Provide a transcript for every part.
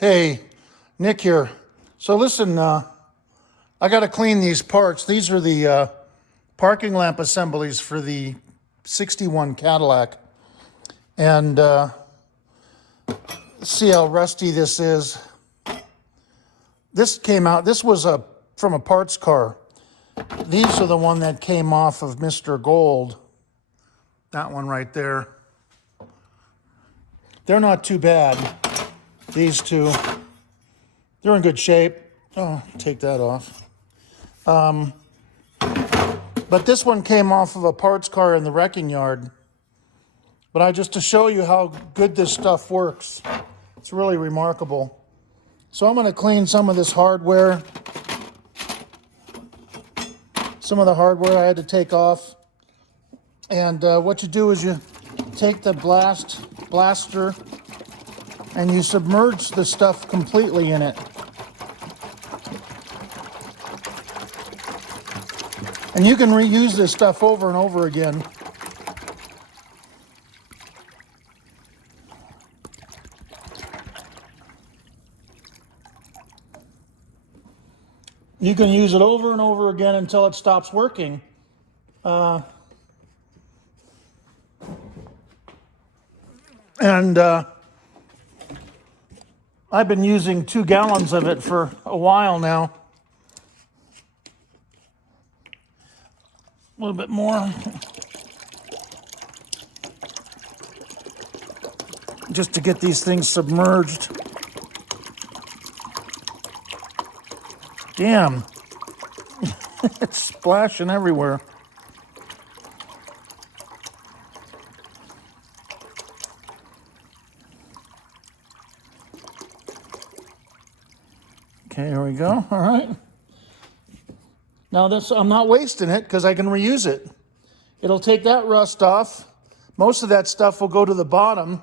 Hey, Nick here. So listen, I got to clean these parts. These are the parking lamp assemblies for the 61 Cadillac. And see how rusty this is. This came out, this was from a parts car. These are the one that came off of Mr. Gold. That one right there. They're not too bad. These two, they're in good shape. Oh, take that off. But this one came off of a parts car in the wrecking yard. But just to show you how good this stuff works, it's really remarkable. So I'm going to clean some of this hardware. Some of the hardware I had to take off. And what you do is you take the blaster and you submerge the stuff completely in it. And you can reuse this stuff over and over again. You can use it over and over again until it stops working. I've been using 2 gallons of it for a while now. A little bit more. Just to get these things submerged. Damn. It's splashing everywhere. Okay, here we go. All right. Now this, I'm not wasting it because I can reuse it. It'll take that rust off. Most of that stuff will go to the bottom.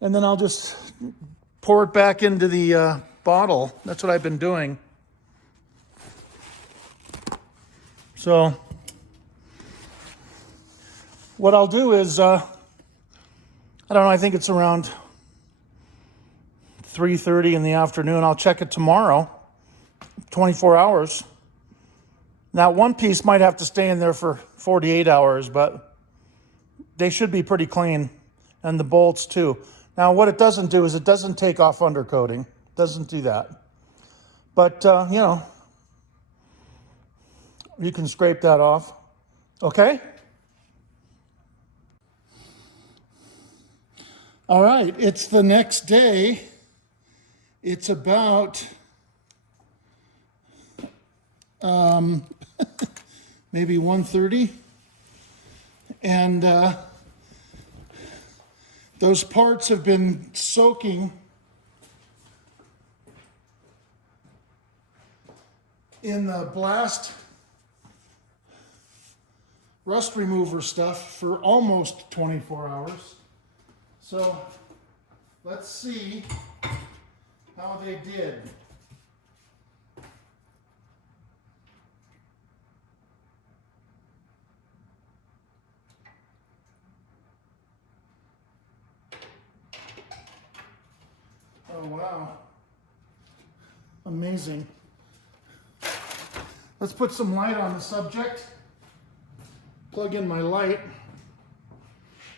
And then I'll just pour it back into the bottle. That's what I've been doing. So what I'll do is, I don't know, I think it's around 3:30 in the afternoon. I'll check it tomorrow, 24 hours. Now, one piece might have to stay in there for 48 hours, but they should be pretty clean, and the bolts too. Now, what it doesn't do is it doesn't take off undercoating. It doesn't do that. But, you know, you can scrape that off. Okay? All right, it's the next day. It's about maybe 1:30, and those parts have been soaking in the blast rust remover stuff for almost 24 hours. So let's see how they did. Oh, wow. Amazing. Let's put some light on the subject. Plug in my light.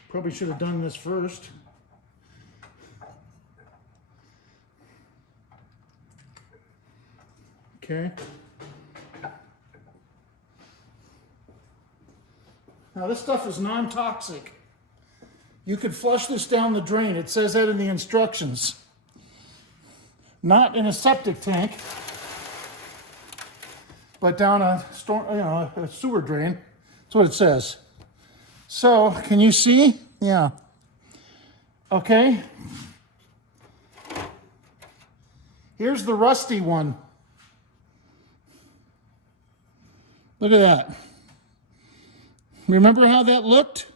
Probably should have done this first. Okay. Now this stuff is non-toxic. You could flush this down the drain. It says that in the instructions. Not in a septic tank, but down a storm, a sewer drain. That's what it says. So, can you see? Yeah. Okay. Here's the rusty one. Look at that. Remember how that looked?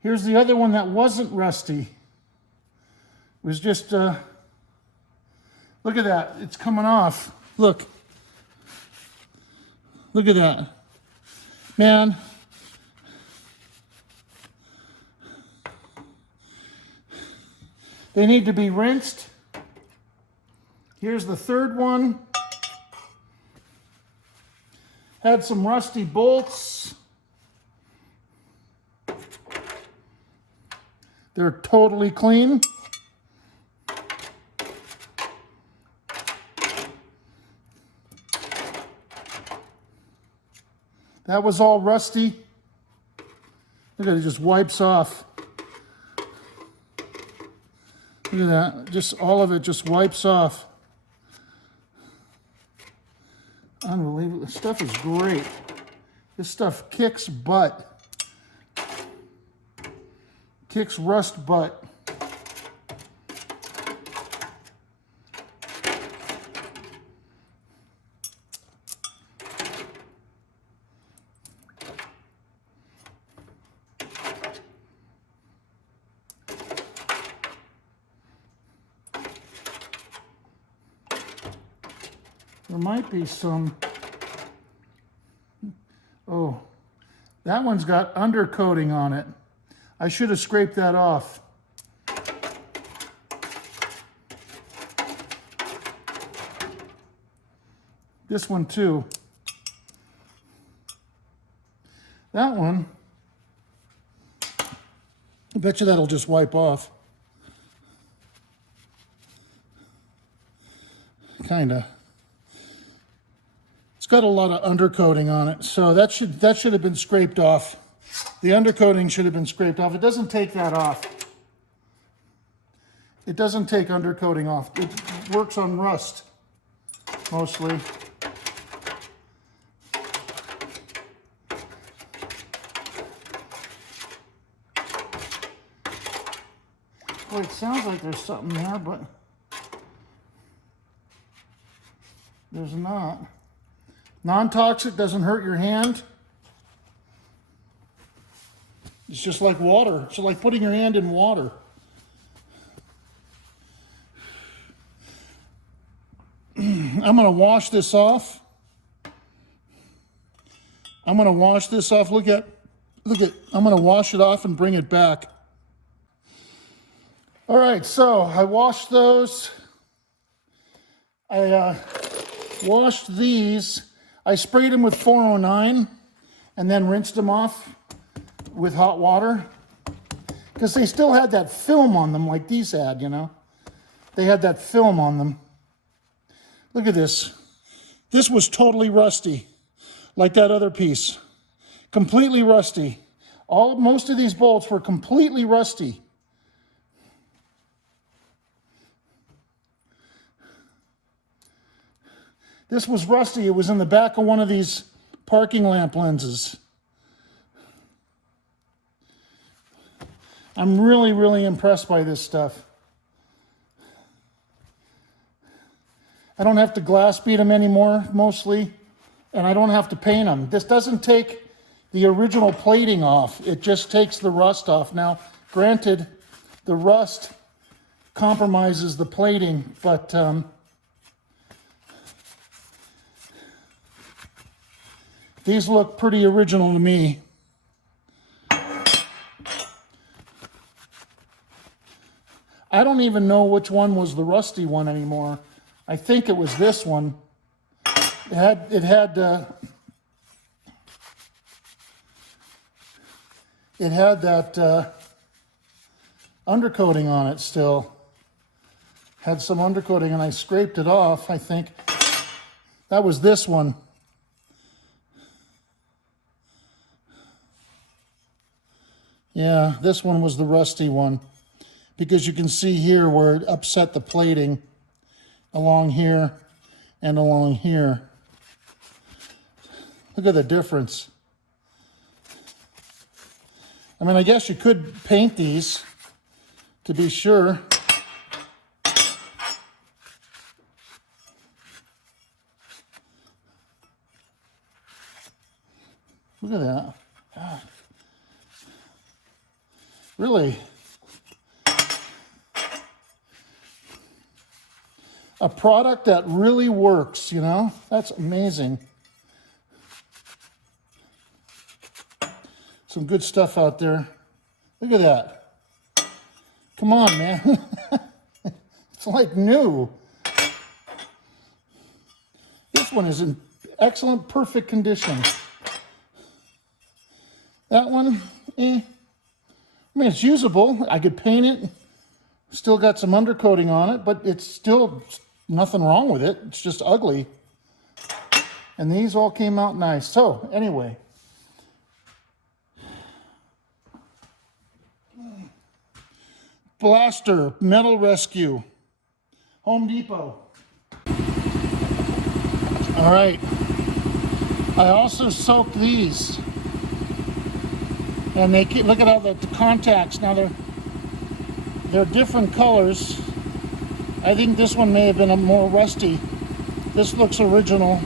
Here's the other one that wasn't rusty. It was just, look at that. It's coming off. Look. Look at that. Man, They need to be rinsed. Here's the third one. Had some rusty bolts. They're totally clean. That was all rusty. Look at it, just wipes off. Look at that, just all of it just wipes off. Unbelievable, this stuff is great. This stuff kicks butt. Kicks rust butt. There might be some, oh, that one's got undercoating on it. I should have scraped that off. This one too. That one, I bet you that'll just wipe off. Kinda. It's got a lot of undercoating on it, so that should have been scraped off. The undercoating should have been scraped off. It doesn't take that off. It doesn't take undercoating off. It works on rust, mostly. Boy, it sounds like there's something there, but there's not. Non-toxic, doesn't hurt your hand. It's just like water. It's like putting your hand in water. I'm going to wash this off. I'm going to wash this off. Look at, I'm going to wash it off and bring it back. All right, so I washed those. I washed these. I sprayed them with 409 and then rinsed them off with hot water because they still had that film on them like these had, you know. They had that film on them. Look at this. This was totally rusty, like that other piece. Completely rusty. Most of these bolts were completely rusty. This was rusty. It was in the back of one of these parking lamp lenses. I'm really, really impressed by this stuff. I don't have to glass bead them anymore, mostly, and I don't have to paint them. This doesn't take the original plating off. It just takes the rust off. Now, granted, the rust compromises the plating, but these look pretty original to me. I don't even know which one was the rusty one anymore. I think it was this one. It had that undercoating on it still. Had some undercoating and I scraped it off, I think. That was this one. Yeah, this one was the rusty one, because you can see here where it upset the plating along here and along here. Look at the difference. I mean, I guess you could paint these to be sure. Look at that. God. Really, a product that really works, you know? That's amazing. Some good stuff out there. Look at that. Come on, man. It's like new. This one is in excellent, perfect condition. That one, I mean, it's usable. I could paint it. Still got some undercoating on it, but it's still nothing wrong with it. It's just ugly. And these all came out nice. So, anyway. Blaster, Metal Rescue, Home Depot. All right. I also soaked these. And they keep, look at all the contacts. Now they're different colors. I think this one may have been a more rusty. This looks original,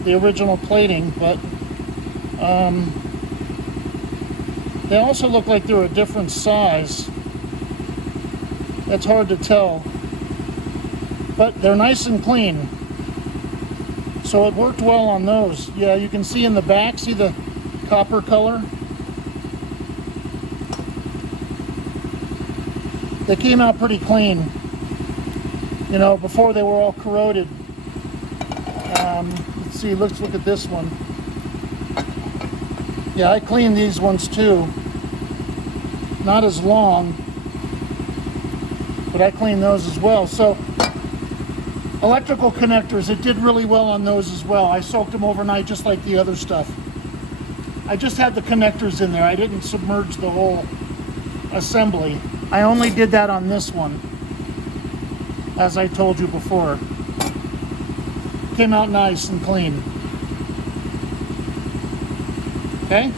the original plating, but they also look like they're a different size. That's hard to tell, but they're nice and clean. So it worked well on those. Yeah, you can see in the back, see the copper color? They came out pretty clean, you know, before they were all corroded. Let's see, let's look at this one. Yeah, I cleaned these ones too. Not as long, but I cleaned those as well. So electrical connectors, it did really well on those as well. I soaked them overnight just like the other stuff. I just had the connectors in there. I didn't submerge the whole assembly. I only did that on this one, as I told you before. Came out nice and clean. Okay?